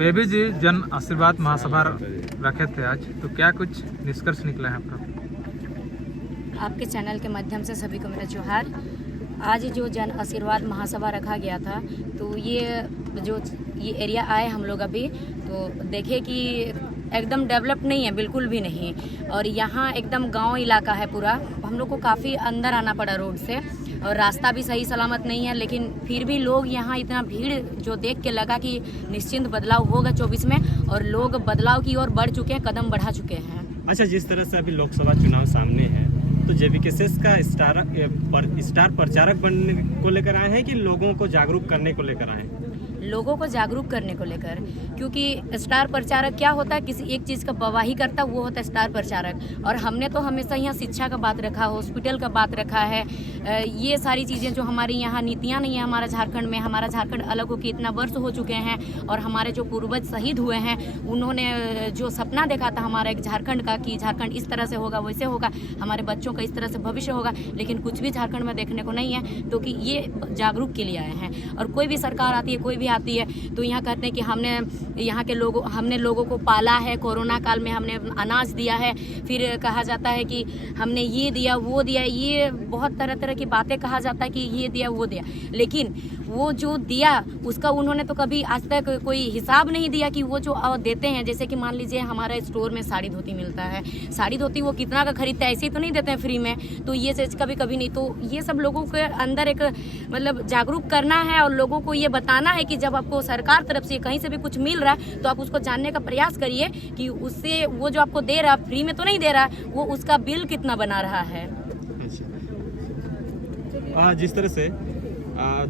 Baby जी जन आशीर्वाद महासभा रखे थे आज, तो क्या कुछ निष्कर्ष निकला है आपका? आपके चैनल के माध्यम से सभी को मेरा जोहार। आज जो जन आशीर्वाद महासभा रखा गया था, तो ये एरिया आए हम लोग अभी तो देखे कि एकदम डेवलप नहीं है, बिल्कुल भी नहीं। और यहाँ एकदम गांव इलाका है पूरा। हम लोग को काफ़ी अंदर आना पड़ा रोड से, और रास्ता भी सही सलामत नहीं है। लेकिन फिर भी लोग यहाँ इतना भीड़ जो देख के लगा कि निश्चिंत बदलाव होगा 24 में, और लोग बदलाव की ओर बढ़ चुके हैं, कदम बढ़ा चुके हैं। अच्छा, जिस तरह से अभी लोकसभा चुनाव सामने है, तो जेवीकेएस का स्टार प्रचारक बनने को लेकर आए हैं कि लोगों को जागरूक करने को लेकर आए हैं? लोगों को जागरूक करने को लेकर, क्योंकि स्टार प्रचारक क्या होता है, किसी एक चीज़ का गवाही करता वो होता है स्टार प्रचारक। और हमने तो हमेशा यहाँ शिक्षा का बात रखा, हॉस्पिटल का बात रखा है। ये सारी चीज़ें जो हमारी यहाँ नीतियाँ नहीं है हमारा झारखंड में, हमारा झारखंड अलग होकर इतना वर्ष हो चुके हैं, और हमारे जो पूर्वज शहीद हुए हैं उन्होंने जो सपना देखा था हमारा एक झारखंड का, कि झारखंड इस तरह से होगा, वैसे होगा, हमारे बच्चों का इस तरह से भविष्य होगा, लेकिन कुछ भी झारखंड में देखने को नहीं है। तो कि ये जागरूक के लिए आए हैं। और कोई भी सरकार आती है, कोई भी आती है, तो यहाँ कहते हैं कि हमने लोगों को पाला है, कोरोना काल में हमने अनाज दिया है, फिर कहा जाता है कि हमने ये दिया वो दिया, ये बहुत तरह तरह की बातें कहा जाता है कि ये दिया वो दिया। लेकिन वो जो दिया उसका उन्होंने तो कभी आज तक कोई हिसाब नहीं दिया कि वो जो देते हैं। जैसे कि मान लीजिए हमारा स्टोर में साड़ी धोती मिलता है, साड़ी धोती वो कितना का खरीदता है, ऐसे ही तो नहीं देते हैं फ्री में। तो ये चीज़ कभी नहीं। तो ये सब लोगों के अंदर एक मतलब जागरूक करना है, और लोगों को ये बताना है कि जब आपको सरकार तरफ से कहीं से भी कुछ मिल रहा है तो आप उसको जानने का प्रयास करिए कि उससे वो जो आपको दे रहा है फ्री में तो नहीं दे रहा है, वो उसका बिल कितना बना रहा है।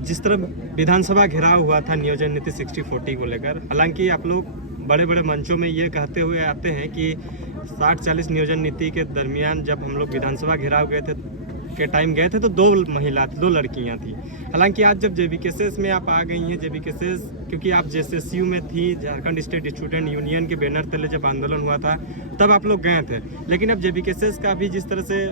जिस तरह विधानसभा घेराव हुआ था नियोजन नीति 60-40 को लेकर, हालांकि आप लोग बड़े बड़े मंचों में ये कहते हुए आते हैं कि 60-40 नियोजन नीति के दरमियान जब हम लोग विधानसभा घेराव गए थे तो 2 लड़कियां थी। हालांकि आज जब जेवीकेएस में आप आ गई हैं, जेवीकेएस क्योंकि आप जेएसएसयू में थी, झारखंड स्टेट स्टूडेंट यूनियन के बैनर तले जब आंदोलन हुआ था तब आप लोग गए थे। लेकिन अब जेवीकेएस का भी जिस तरह से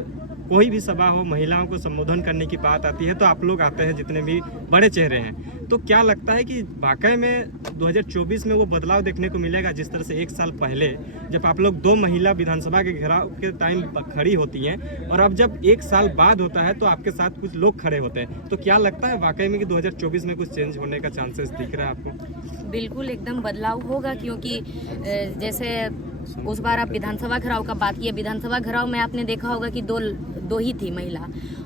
कोई भी सभा हो, महिलाओं को संबोधन करने की बात आती है, तो आप लोग आते हैं, जितने भी बड़े चेहरे हैं। तो क्या लगता है कि वाकई में 2024 में वो बदलाव देखने को मिलेगा? जिस तरह से 1 साल पहले जब आप लोग 2 महिला विधानसभा के घेराव के टाइम खड़ी होती हैं, और अब जब 1 साल बाद होता है तो आपके साथ कुछ लोग खड़े होते हैं, तो क्या लगता है वाकई में कि 2024 में कुछ चेंज होने का चांसेस दिख रहा है आपको? बिल्कुल एकदम बदलाव होगा, क्योंकि जैसे उस बार आप विधानसभा घेराव का बात किए, विधानसभा घेराव में आपने देखा होगा कि दो ही थी महिला,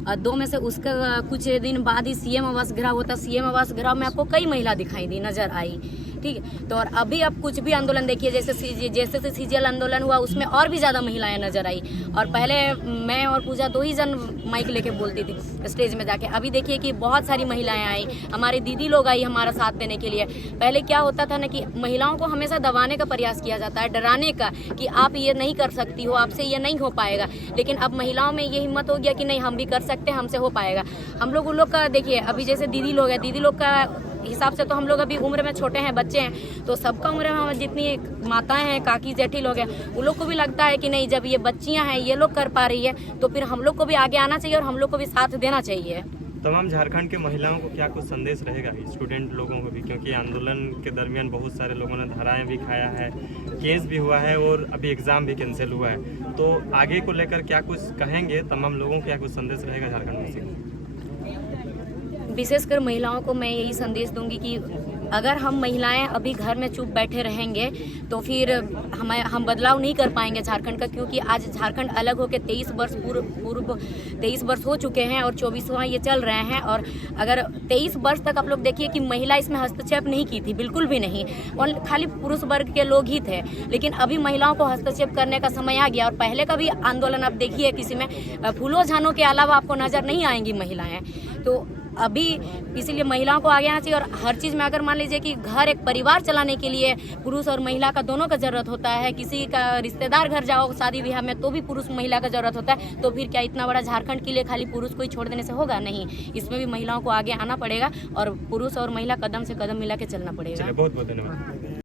और 2 में से उसका कुछ दिन बाद ही सीएम आवास घेराव होता। सीएम आवास घेराव में आपको कई महिला दिखाई दी, नजर आई, ठीक है। तो और अभी आप कुछ भी आंदोलन देखिए, जैसे सीजीएल आंदोलन हुआ, उसमें और भी ज़्यादा महिलाएं नजर आई। और पहले मैं और पूजा 2 ही जन माइक लेके बोलती थी स्टेज में जाके। अभी देखिए कि बहुत सारी महिलाएं आई, हमारी दीदी लोग आई हमारा साथ देने के लिए। पहले क्या होता था ना कि महिलाओं को हमेशा दबाने का प्रयास किया जाता है, डराने का, कि आप ये नहीं कर सकती हो, आपसे ये नहीं हो पाएगा। लेकिन अब महिलाओं में ये हिम्मत हो गया कि नहीं, हम भी कर सकते हैं, हमसे हो पाएगा। हम लोग उन लोग का देखिए, अभी जैसे दीदी लोग हैं, दीदी लोग का हिसाब से तो हम लोग अभी उम्र में छोटे हैं, बच्चे हैं, तो सबका उम्र में हम जितनी माताएं हैं, काकी जेठी लोग हैं, उन लोग को भी लगता है कि नहीं, जब ये बच्चियां हैं, ये लोग कर पा रही है, तो फिर हम लोग को भी आगे आना चाहिए और हम लोग को भी साथ देना चाहिए। तमाम झारखंड के महिलाओं को क्या कुछ संदेश रहेगा, स्टूडेंट लोगों को भी, क्योंकि आंदोलन के दरमियान बहुत सारे लोगों ने धाराएं भी खाया है, केस भी हुआ है, और अभी एग्ज़ाम भी कैंसिल हुआ है, तो आगे को लेकर क्या कुछ कहेंगे तमाम लोगों को? क्या कुछ संदेश रहेगा झारखंड में से? विशेषकर महिलाओं को मैं यही संदेश दूंगी कि अगर हम महिलाएं अभी घर में चुप बैठे रहेंगे तो फिर हम बदलाव नहीं कर पाएंगे झारखंड का। क्योंकि आज झारखंड अलग होकर 23 वर्ष हो चुके हैं, और 24वां ये चल रहे हैं। और अगर 23 वर्ष तक आप लोग देखिए कि महिला इसमें हस्तक्षेप नहीं की थी, बिल्कुल भी नहीं, और खाली पुरुष वर्ग के लोग ही थे। लेकिन अभी महिलाओं को हस्तक्षेप करने का समय आ गया। और पहले का भी आंदोलन आप देखिए, किसी में फूलों झानों के अलावा आपको नजर नहीं आएंगी महिलाएं। तो अभी इसीलिए महिलाओं को आगे आना चाहिए। और हर चीज़ में अगर मान लीजिए कि घर, एक परिवार चलाने के लिए पुरुष और महिला का दोनों का जरूरत होता है। किसी का रिश्तेदार घर जाओ शादी ब्याह में, तो भी पुरुष महिला का जरूरत होता है। तो फिर क्या इतना बड़ा झारखंड के लिए खाली पुरुष को ही छोड़ देने से होगा? नहीं, इसमें भी महिलाओं को आगे आना पड़ेगा, और पुरुष और महिला कदम से कदम मिला के चलना पड़ेगा। बहुत बहुत धन्यवाद।